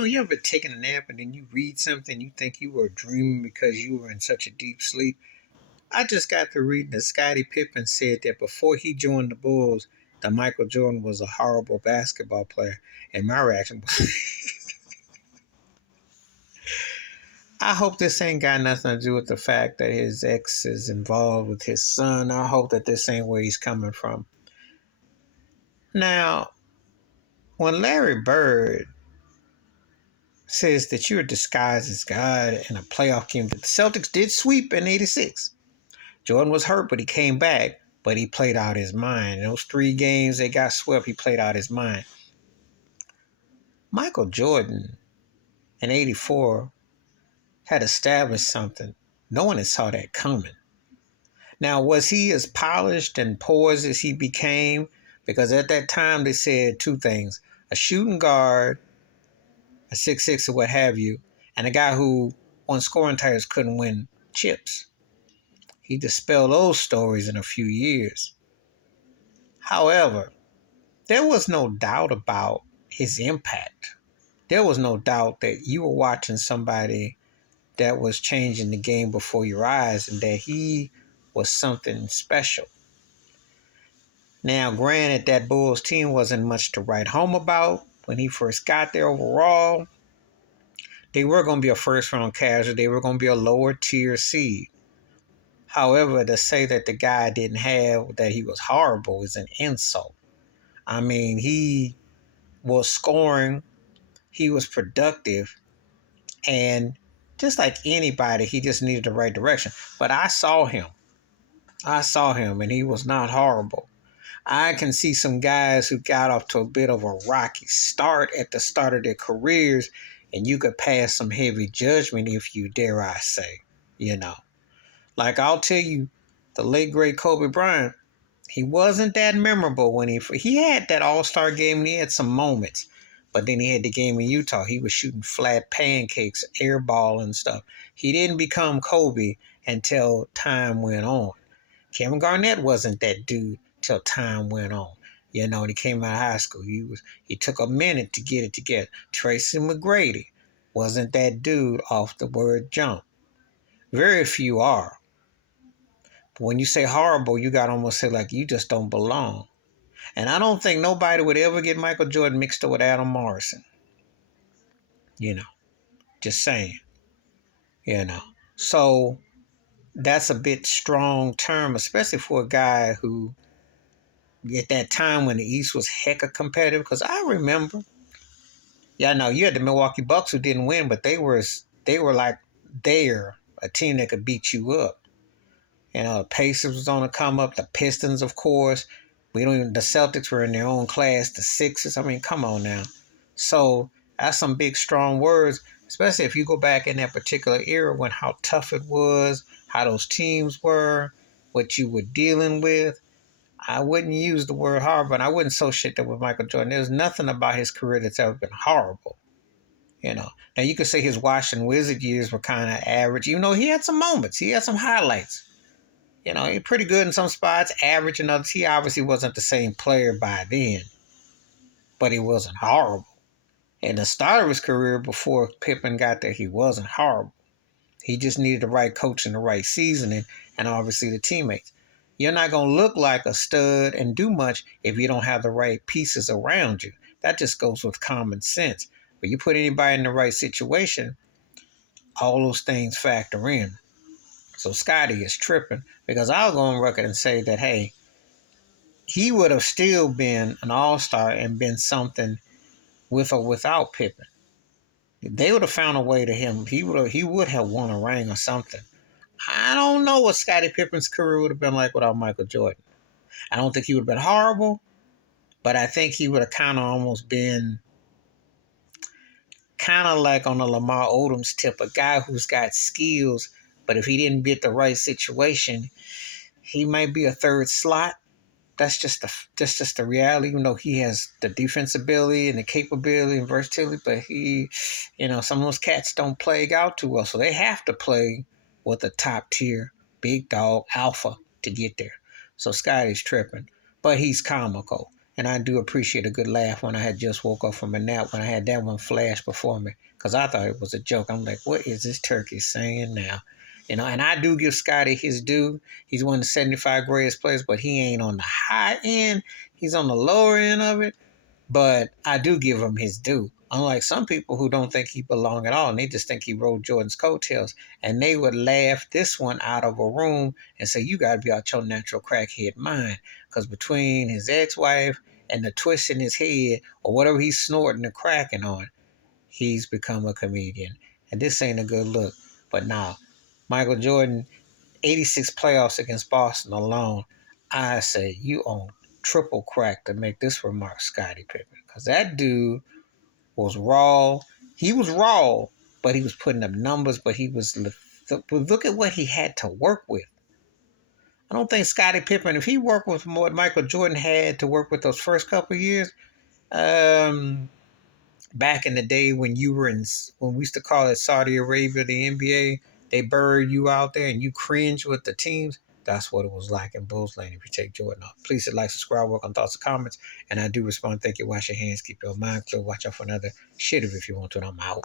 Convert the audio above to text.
You ever taken a nap and then you read something, you think you were dreaming because you were in such a deep sleep? I just got to reading that Scottie Pippen said that before he joined the Bulls, that Michael Jordan was a horrible basketball player. And my reaction was, I hope this ain't got nothing to do with the fact that his ex is involved with his son. I hope that this ain't where he's coming from. Now, when Larry Bird says that you're disguised as God in a playoff game that the Celtics did sweep in '86. Jordan was hurt, but he came back, but he played out his mind. In those 3 games they got swept, he played out his mind. Michael Jordan in '84 had established something. No one had saw that coming. Now, was he as polished and poised as he became? Because at that time they said 2 things: a shooting guard, a 6'6" or what have you, and a guy who on scoring titles couldn't win chips. He dispelled those stories in a few years. However, there was no doubt about his impact. There was no doubt that you were watching somebody that was changing the game before your eyes and that he was something special. Now, granted, that Bulls team wasn't much to write home about when he first got there overall. They were going to be a first round casualty. They were going to be a lower tier seed. However, to say that the guy didn't have, that he was horrible is an insult. I mean, he was scoring, he was productive, and just like anybody, he just needed the right direction. But I saw him, and he was not horrible. I can see some guys who got off to a bit of a rocky start at the start of their careers, and you could pass some heavy judgment if you dare I say, you know. Like I'll tell you, the late great Kobe Bryant, he wasn't that memorable when he had that All-Star game and he had some moments. But then he had the game in Utah. He was shooting flat pancakes, air ball and stuff. He didn't become Kobe until time went on. Kevin Garnett wasn't that dude till time went on. When he came out of high school, he took a minute to get it together. Tracy McGrady wasn't that dude off the word jump. Very few are. But when you say horrible, you got to almost say like you just don't belong. And I don't think nobody would ever get Michael Jordan mixed up with Adam Morrison. Just saying. So that's a bit strong term, especially for a guy who, at that time when the East was hecka competitive, because I remember, you had the Milwaukee Bucks who didn't win, but they were like a team that could beat you up. The Pacers was on the come up, the Pistons, of course. The Celtics were in their own class, the Sixers. I mean, come on now. So that's some big, strong words, especially if you go back in that particular era when how tough it was, how those teams were, what you were dealing with. I wouldn't use the word horrible, and I wouldn't associate that with Michael Jordan. There's nothing about his career that's ever been horrible. Now you could say his Washington Wizard years were kind of average, even though he had some moments. He had some highlights. He was pretty good in some spots, average in others. He obviously wasn't the same player by then, but he wasn't horrible. In the start of his career, before Pippen got there, he wasn't horrible. He just needed the right coach and the right seasoning, and obviously the teammates. You're not going to look like a stud and do much if you don't have the right pieces around you. That just goes with common sense. But you put anybody in the right situation, all those things factor in. So Scottie is tripping, because I'll go on record and say that, hey, he would have still been an all-star and been something with or without Pippen. They would have found a way to him. He would have won a ring or something. I don't know what Scottie Pippen's career would have been like without Michael Jordan. I don't think he would have been horrible, but I think he would have kind of almost been kind of like on the Lamar Odom's tip, a guy who's got skills, but if he didn't get the right situation, he might be a third slot. That's just the reality, even though he has the defensibility and the capability and versatility, but he, some of those cats don't play out too well, so they have to play with a top tier, big dog, alpha to get there. So Scotty's tripping, but he's comical. And I do appreciate a good laugh when I had just woke up from a nap, when I had that one flash before me, because I thought it was a joke. I'm like, what is this turkey saying now? And I do give Scotty his due. He's one of the 75 greatest players, but he ain't on the high end. He's on the lower end of it. But I do give him his due. Unlike some people who don't think he belong at all, and they just think he rode Jordan's coattails, and they would laugh this one out of a room and say, "You got to be out your natural crackhead mind," because between his ex-wife and the twist in his head or whatever he's snorting and cracking on, he's become a comedian, and this ain't a good look. But now, Michael Jordan, 86 playoffs against Boston alone, I say you own triple crack to make this remark, Scottie Pippen, because that dude was raw. He was raw, but he was putting up numbers. But he was look at what he had to work with. I don't think Scottie Pippen, if he worked with what Michael Jordan had to work with those first couple of years, um, back in the day when you were in, when we used to call it Saudi Arabia, the NBA, they buried you out there and you cringe with the teams. That's what it was like in Bulls Lane if you take Jordan off. Please hit like, subscribe, work on thoughts and comments. And I do respond. Thank you. Wash your hands. Keep your mind clear. Watch out for another shit if you want to. And I'm out.